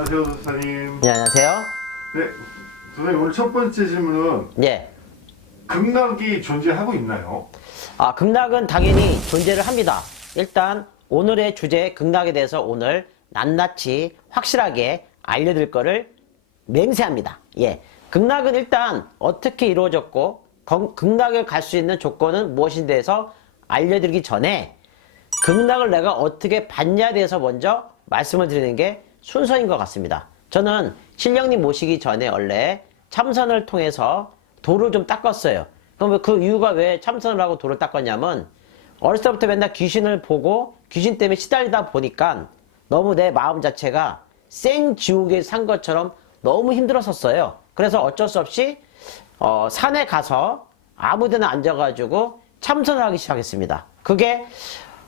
안녕하세요, 도사님. 네, 안녕하세요. 네, 도사님 오늘 첫 번째 질문은 네. 극락이 존재하고 있나요? 극락은 당연히 존재를 합니다. 일단 오늘의 주제 극락에 대해서 오늘 낱낱이 확실하게 알려드릴 거를 맹세합니다. 예. 극락은 일단 어떻게 이루어졌고 극락을 갈 수 있는 조건은 무엇인에 대해서 알려드리기 전에 극락을 내가 어떻게 받냐에 대해서 먼저 말씀을 드리는 게 순서인 것 같습니다. 저는 신령님 모시기 전에 원래 참선을 통해서 도를 좀 닦았어요. 그럼 그 이유가 왜 참선을 하고 도를 닦았냐면 어렸을 때부터 맨날 귀신을 보고 귀신 때문에 시달리다 보니까 너무 내 마음 자체가 생지옥에 산 것처럼 너무 힘들었었어요. 그래서 어쩔 수 없이 산에 가서 아무데나 앉아가지고 참선을 하기 시작했습니다. 그게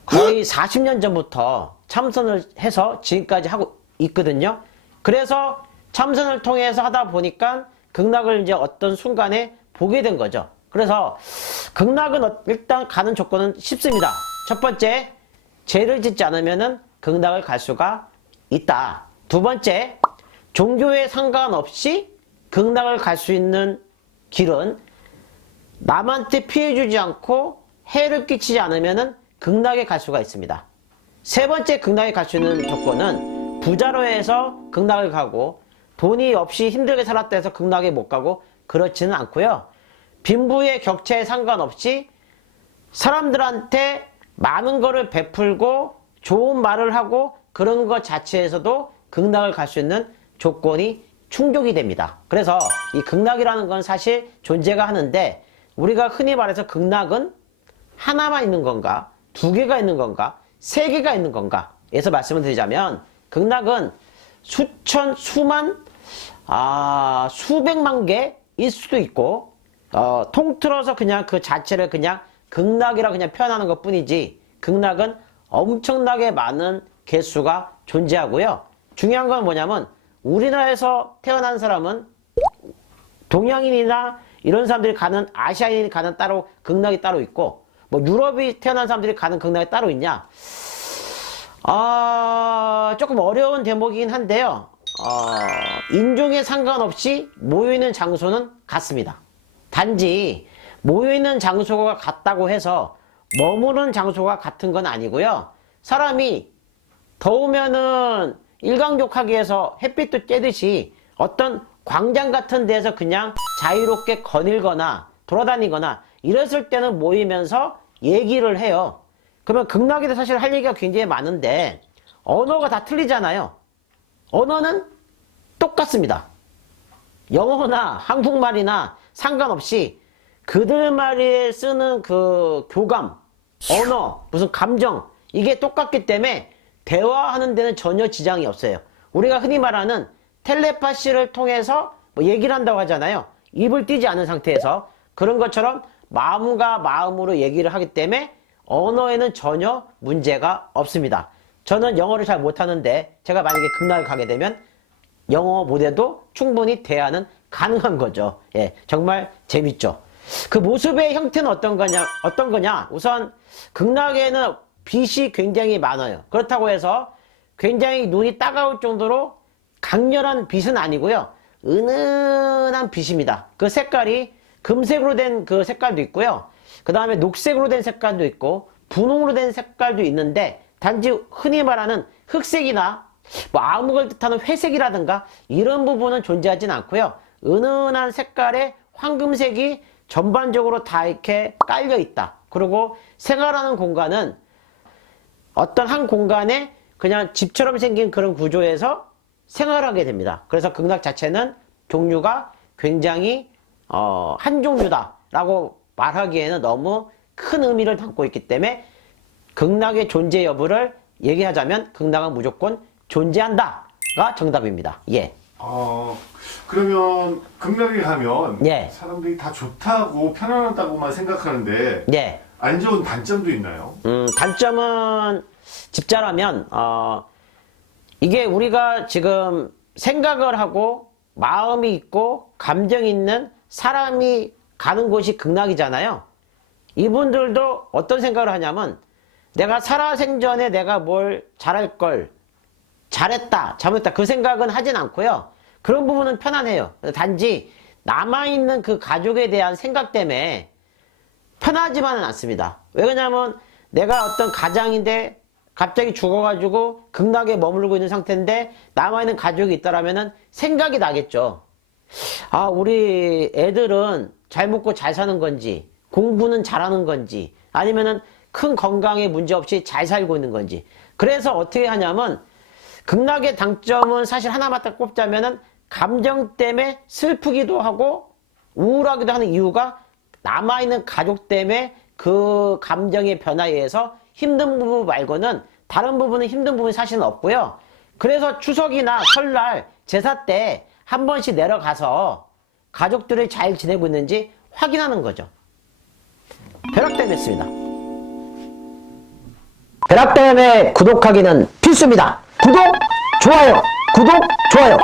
거의 40년 전부터 참선을 해서 지금까지 하고 있거든요. 그래서 참선을 통해서 하다 보니까 극락을 이제 어떤 순간에 보게 된 거죠. 그래서 극락은 일단 가는 조건은 쉽습니다. 첫 번째, 죄를 짓지 않으면은 극락을 갈 수가 있다. 두 번째, 종교에 상관없이 극락을 갈 수 있는 길은 남한테 피해 주지 않고 해를 끼치지 않으면은 극락에 갈 수가 있습니다. 세 번째 극락에 갈 수 있는 조건은 부자로 해서 극락을 가고 돈이 없이 힘들게 살았다 해서 극락에 못 가고 그렇지는 않고요. 빈부의 격차에 상관없이 사람들한테 많은 거를 베풀고 좋은 말을 하고 그런 것 자체에서도 극락을 갈 수 있는 조건이 충족이 됩니다. 그래서 이 극락이라는 건 사실 존재가 하는데 우리가 흔히 말해서 극락은 하나만 있는 건가? 두 개가 있는 건가? 세 개가 있는 건가? 에서 말씀을 드리자면 극락은 수천, 수만, 수백만 개일 수도 있고 통틀어서 그냥 그 자체를 그냥 극락이라 그냥 표현하는 것 뿐이지 극락은 엄청나게 많은 개수가 존재하고요. 중요한 건 뭐냐면 우리나라에서 태어난 사람은 동양인이나 이런 사람들이 가는 아시아인이 가는 따로 극락이 따로 있고 뭐 유럽이 태어난 사람들이 가는 극락이 따로 있냐? 조금 어려운 대목이긴 한데요. 인종에 상관없이 모여있는 장소는 같습니다. 단지 모여있는 장소가 같다고 해서 머무는 장소가 같은 건 아니고요. 사람이 더우면은 일광욕하기 위해서 햇빛도 쬐듯이 어떤 광장 같은 데서 그냥 자유롭게 거닐거나 돌아다니거나 이랬을 때는 모이면서 얘기를 해요. 그러면 극락에 대해서 사실 할 얘기가 굉장히 많은데 언어가 다 틀리잖아요. 언어는 똑같습니다. 영어나 한국말이나 상관없이 그들 말에 쓰는 그 교감, 언어, 무슨 감정 이게 똑같기 때문에 대화하는 데는 전혀 지장이 없어요. 우리가 흔히 말하는 텔레파시를 통해서 뭐 얘기를 한다고 하잖아요. 입을 띄지 않은 상태에서 그런 것처럼 마음과 마음으로 얘기를 하기 때문에 언어에는 전혀 문제가 없습니다. 저는 영어를 잘 못하는데 제가 만약에 극락을 가게 되면 영어 못해도 충분히 대화는 가능한 거죠. 예, 정말 재밌죠. 그 모습의 형태는 어떤 거냐? 우선 극락에는 빛이 굉장히 많아요. 그렇다고 해서 굉장히 눈이 따가울 정도로 강렬한 빛은 아니고요. 은은한 빛입니다. 그 색깔이 금색으로 된 그 색깔도 있고요. 그 다음에 녹색으로 된 색깔도 있고 분홍으로 된 색깔도 있는데 단지 흔히 말하는 흑색이나 뭐 암흑을 뜻하는 회색이라든가 이런 부분은 존재하진 않고요. 은은한 색깔의 황금색이 전반적으로 다 이렇게 깔려 있다. 그리고 생활하는 공간은 어떤 한 공간에 그냥 집처럼 생긴 그런 구조에서 생활하게 됩니다. 그래서 극락 자체는 종류가 굉장히 한 종류다라고 말하기에는 너무 큰 의미를 담고 있기 때문에 극락의 존재 여부를 얘기하자면 극락은 무조건 존재한다가 정답입니다. 예. 그러면 극락에 가면 예. 사람들이 다 좋다고 편안하다고만 생각하는데 예. 안 좋은 단점도 있나요? 단점은 집자라면 이게 우리가 지금 생각을 하고 마음이 있고 감정이 있는 사람이 가는 곳이 극락이잖아요. 이분들도 어떤 생각을 하냐면 내가 살아생전에 내가 뭘 잘할 걸 잘했다, 잘못했다 그 생각은 하진 않고요. 그런 부분은 편안해요. 단지 남아있는 그 가족에 대한 생각 때문에 편하지만은 않습니다. 왜 그러냐면 내가 어떤 가장인데 갑자기 죽어가지고 극락에 머물고 있는 상태인데 남아있는 가족이 있다라면은 생각이 나겠죠. 아, 우리 애들은 잘 먹고 잘 사는 건지, 공부는 잘하는 건지, 아니면은 큰 건강에 문제 없이 잘 살고 있는 건지. 그래서 어떻게 하냐면, 극락의 장점은 사실 하나만 딱 꼽자면은, 감정 때문에 슬프기도 하고, 우울하기도 하는 이유가 남아있는 가족 때문에 그 감정의 변화에 의해서 힘든 부분 말고는 다른 부분은 힘든 부분이 사실은 없고요. 그래서 추석이나 설날, 제사 때 한 번씩 내려가서 가족들이 잘 지내고 있는지 확인하는 거죠. 벼락댐이었습니다. 벼락댐에 구독하기는 필수입니다. 구독, 좋아요, 구독, 좋아요.